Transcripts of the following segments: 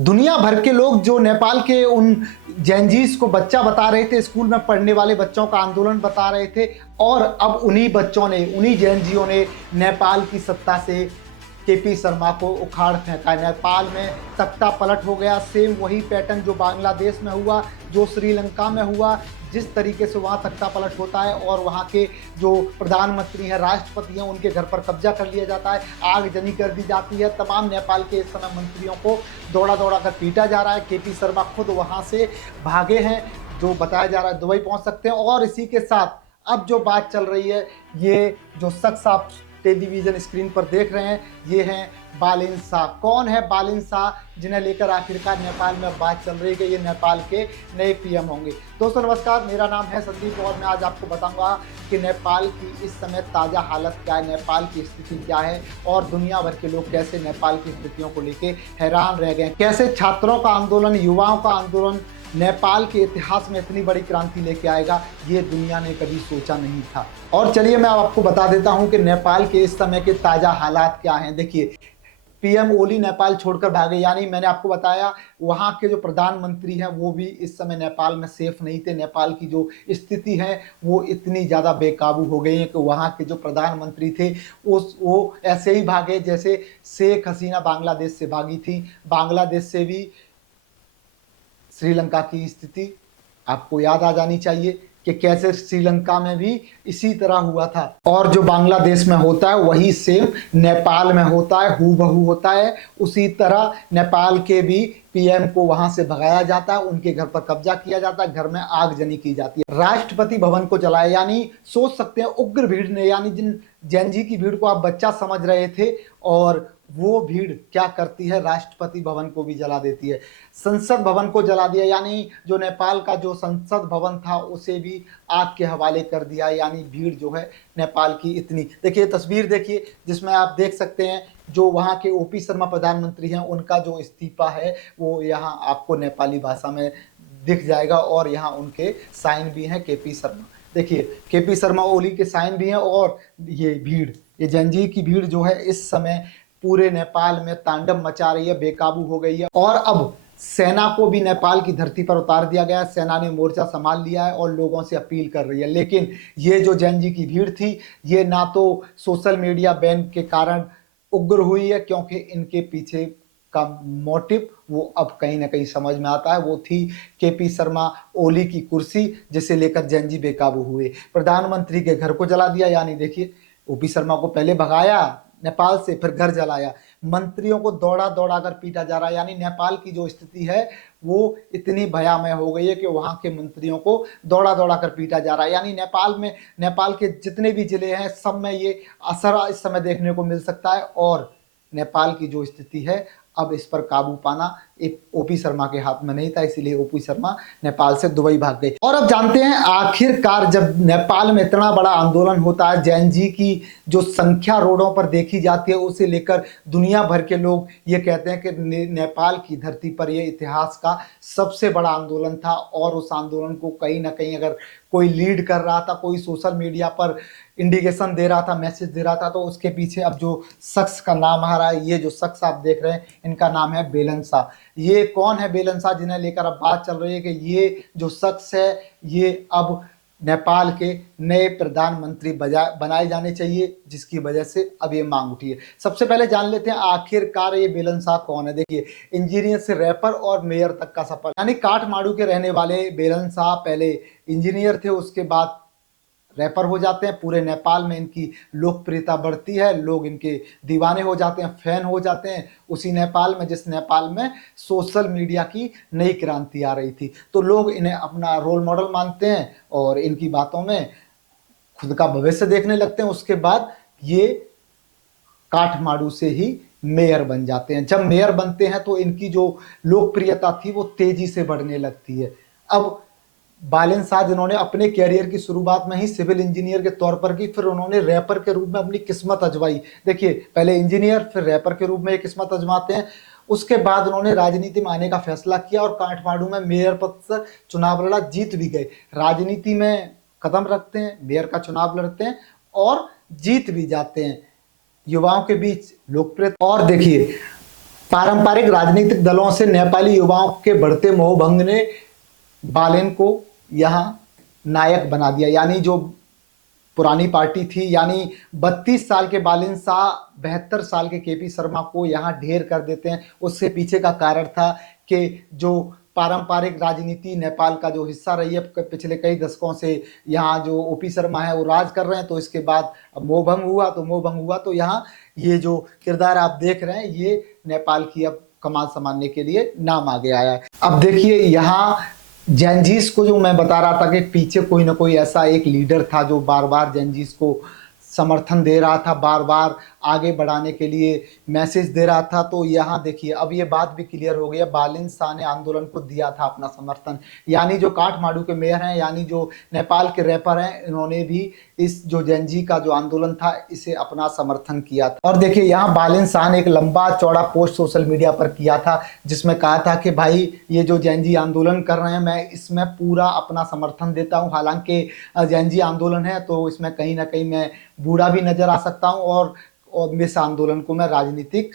दुनिया भर के लोग जो नेपाल के उन जेनजीस को बच्चा बता रहे थे, स्कूल में पढ़ने वाले बच्चों का आंदोलन बता रहे थे, और अब उन्हीं बच्चों ने, उन्हीं जेनजियों ने नेपाल की सत्ता से केपी शर्मा को उखाड़ फेंका। नेपाल में तख्ता पलट हो गया। सेम वही पैटर्न जो बांग्लादेश में हुआ, जो श्रीलंका में हुआ, जिस तरीके से वहाँ तख्ता पलट होता है और वहाँ के जो प्रधानमंत्री हैं, राष्ट्रपति हैं, उनके घर पर कब्जा कर लिया जाता है, आगजनी कर दी जाती है। तमाम नेपाल के इस समय मंत्रियों को दौड़ा दौड़ा कर पीटा जा रहा है। केपी शर्मा खुद वहाँ से भागे हैं, जो बताया जा रहा है दुबई पहुँच सकते हैं। और इसी के साथ अब जो बात चल रही है, ये जो शख्स आप टेलीविजन स्क्रीन पर देख रहे हैं, ये हैं बालिन शाह। कौन है बालिन शाह, जिन्हें लेकर आखिरकार नेपाल में बात चल रही है कि ये नेपाल के नए पीएम होंगे। दोस्तों नमस्कार, मेरा नाम है संदीप और मैं आज आपको बताऊंगा कि नेपाल की इस समय ताज़ा हालत क्या है, नेपाल की स्थिति क्या है और दुनिया भर के लोग कैसे नेपाल की स्थितियों को लेकर हैरान रह गए। कैसे छात्रों का आंदोलन, युवाओं का आंदोलन नेपाल के इतिहास में इतनी बड़ी क्रांति लेके आएगा, ये दुनिया ने कभी सोचा नहीं था। और चलिए मैं आपको बता देता हूं कि नेपाल के इस समय के ताज़ा हालात क्या हैं। देखिए, पीएम ओली नेपाल छोड़कर भागे, यानी मैंने आपको बताया वहाँ के जो प्रधानमंत्री हैं वो भी इस समय नेपाल में सेफ नहीं थे। नेपाल की जो स्थिति है वो इतनी ज़्यादा बेकाबू हो गई है कि वहाँ के जो प्रधानमंत्री थे वो ऐसे ही भागे जैसे शेख हसीना बांग्लादेश से भागी थी। बांग्लादेश से भी श्रीलंका की स्थिति आपको याद आ जानी चाहिए कि कैसे श्रीलंका में भी इसी तरह हुआ था। और जो बांग्लादेश में होता है वही सेम नेपाल में होता है, हूबहू होता है। उसी तरह नेपाल के भी पीएम को वहां से भगाया जाता है, उनके घर पर कब्जा किया जाता है, घर में आगजनी की जाती है, राष्ट्रपति भवन को जलाया। यानी सोच सकते हैं उग्र भीड़ ने, यानी जिन जेनजी की भीड़ को आप बच्चा समझ रहे थे, और वो भीड़ क्या करती है, राष्ट्रपति भवन को भी जला देती है, संसद भवन को जला दिया। यानी जो नेपाल का जो संसद भवन था उसे भी आग के हवाले कर दिया। यानी भीड़ जो है नेपाल की इतनी, देखिए तस्वीर देखिए जिसमें आप देख सकते हैं जो वहाँ के ओपी शर्मा प्रधानमंत्री हैं, उनका जो इस्तीफा है वो यहाँ आपको नेपाली भाषा में दिख जाएगा, और यहाँ उनके साइन भी हैं केपी शर्मा। देखिए केपी शर्मा ओली के साइन भी हैं। और ये भीड़, ये जेनजी की भीड़ जो है इस समय पूरे नेपाल में तांडव मचा रही है, बेकाबू हो गई है। और अब सेना को भी नेपाल की धरती पर उतार दिया गया है, सेना ने मोर्चा संभाल लिया है और लोगों से अपील कर रही है। लेकिन ये जो जेनजी की भीड़ थी, ये ना तो सोशल मीडिया बैन के कारण उग्र हुई है, क्योंकि इनके पीछे का मोटिव वो अब कहीं ना कहीं समझ में आता है, वो थी केपी शर्मा ओली की कुर्सी, जिसे लेकर जेनजी बेकाबू हुए। प्रधानमंत्री के घर को जला दिया। यानी देखिए, ओपी शर्मा को पहले भगाया नेपाल से, फिर घर जलाया, मंत्रियों को दौड़ा दौड़ा कर पीटा जा रहा है। यानी नेपाल की जो स्थिति है वो इतनी भयामय हो गई है कि वहां के मंत्रियों को दौड़ा दौड़ा कर पीटा जा रहा है। यानी नेपाल के जितने भी जिले हैं सब में ये असर इस समय देखने को मिल सकता है। और नेपाल की जो स्थिति है, अब इस पर काबू पाना एक ओपी शर्मा के हाथ में नहीं था, इसीलिए ओपी शर्मा नेपाल से दुबई भाग गए। और अब जानते हैं आखिरकार जब नेपाल में इतना बड़ा आंदोलन होता है, जेनजी की जो संख्या रोडों पर देखी जाती है, उसे लेकर दुनिया भर के लोग ये कहते हैं कि नेपाल की धरती पर यह इतिहास का सबसे बड़ा आंदोलन था। और उस आंदोलन को कहीं ना कहीं अगर कोई लीड कर रहा था, कोई सोशल मीडिया पर इंडिकेशन दे रहा था, मैसेज दे रहा था, तो उसके पीछे अब जो शख्स का नाम आ रहा है, ये जो शख्स आप देख रहे हैं, इनका नाम है बेलन शाह। ये कौन है बेलन शाह, जिन्हें लेकर अब बात चल रही है कि ये जो शख्स है ये अब नेपाल के नए प्रधानमंत्री बनाए जाने चाहिए, जिसकी वजह से अब ये मांग उठी है। सबसे पहले जान लेते हैं आखिरकार ये बेलन शाह कौन है। देखिए, इंजीनियर से रैपर और मेयर तक का सफर, यानी काठमांडू के रहने वाले बेलन शाह पहले इंजीनियर थे, उसके बाद रैपर हो जाते हैं। पूरे नेपाल में इनकी लोकप्रियता बढ़ती है, लोग इनके दीवाने हो जाते हैं, फैन हो जाते हैं। उसी नेपाल में, जिस नेपाल में सोशल मीडिया की नई क्रांति आ रही थी, तो लोग इन्हें अपना रोल मॉडल मानते हैं और इनकी बातों में खुद का भविष्य देखने लगते हैं। उसके बाद ये काठमांडू से ही मेयर बन जाते हैं। जब मेयर बनते हैं तो इनकी जो लोकप्रियता थी वो तेजी से बढ़ने लगती है। अब बालिन शाह, जिन्होंने अपने कैरियर की शुरुआत में ही सिविल इंजीनियर के तौर पर की, फिर उन्होंने रैपर के रूप में अपनी किस्मत आजमाई। देखिए, पहले इंजीनियर फिर रैपर के रूप में एक किस्मत आजमाते हैं। उसके बाद उन्होंने राजनीति में आने का फैसला किया और काठमांडू में मेयर पद से चुनाव लड़ा, जीत भी गए। राजनीति में कदम रखते हैं, मेयर का चुनाव लड़ते हैं और जीत भी जाते हैं। युवाओं के बीच लोकप्रिय। और देखिए, पारंपरिक राजनीतिक दलों से नेपाली युवाओं के बढ़ते मोहभंग ने बालेन को यहां नायक बना दिया। यानी जो पुरानी पार्टी थी, यानी 32 साल के बालिन शाह 72 साल के केपी शर्मा को यहां ढेर कर देते हैं। उसके पीछे का कारण था कि जो पारंपरिक राजनीति नेपाल का जो हिस्सा रही है पिछले कई दशकों से, यहाँ जो ओपी शर्मा है वो राज कर रहे हैं। तो इसके बाद मोहभंग हुआ तो यहाँ ये जो किरदार आप देख रहे हैं ये नेपाल की अब कमान संभालने के लिए नाम आगे आया है। अब देखिए यहाँ जैनजीस को जो मैं बता रहा था कि पीछे कोई ना कोई ऐसा एक लीडर था जो बार बार जैनजीस को समर्थन दे रहा था, बार बार आगे बढ़ाने के लिए मैसेज दे रहा था। तो यहाँ देखिए अब ये बात भी क्लियर हो गई है, बालिन शाह ने आंदोलन को दिया था अपना समर्थन। यानी जो काठमांडू के मेयर हैं, यानी जो नेपाल के रैपर हैं, इन्होंने भी इस जो जैनजी का जो आंदोलन था इसे अपना समर्थन किया था। और देखिए यहाँ बालिन शाह ने एक लंबा चौड़ा पोस्ट सोशल मीडिया पर किया था जिसमें कहा था कि भाई ये जो जैनजी आंदोलन कर रहे हैं मैं इसमें पूरा अपना समर्थन देता हूँ। हालांकि जैनजी आंदोलन है तो इसमें कहीं ना कहीं मैं बूढ़ा भी नजर आ सकता हूँ और इस आंदोलन को मैं राजनीतिक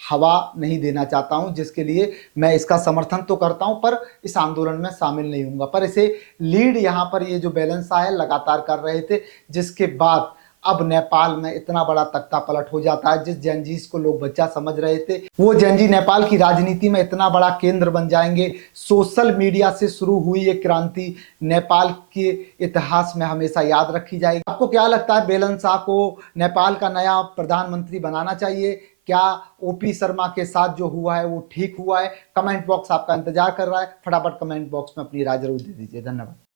हवा नहीं देना चाहता हूं, जिसके लिए मैं इसका समर्थन तो करता हूं पर इस आंदोलन में शामिल नहीं होऊंगा। पर इसे लीड यहां पर ये जो बालिन शाह है लगातार कर रहे थे, जिसके बाद अब नेपाल में इतना बड़ा तख्ता पलट हो जाता है। जिस जैनजीस को लोग बच्चा समझ रहे थे वो जैनजी नेपाल की राजनीति में इतना बड़ा केंद्र बन जाएंगे। सोशल मीडिया से शुरू हुई ये क्रांति नेपाल के इतिहास में हमेशा याद रखी जाएगी। आपको क्या लगता है, बालिन शाह को नेपाल का नया प्रधानमंत्री बनाना चाहिए? क्या ओपी शर्मा के साथ जो हुआ है वो ठीक हुआ है? कमेंट बॉक्स आपका इंतजार कर रहा है, फटाफट कमेंट बॉक्स में अपनी राय जरूर दे दीजिए। धन्यवाद।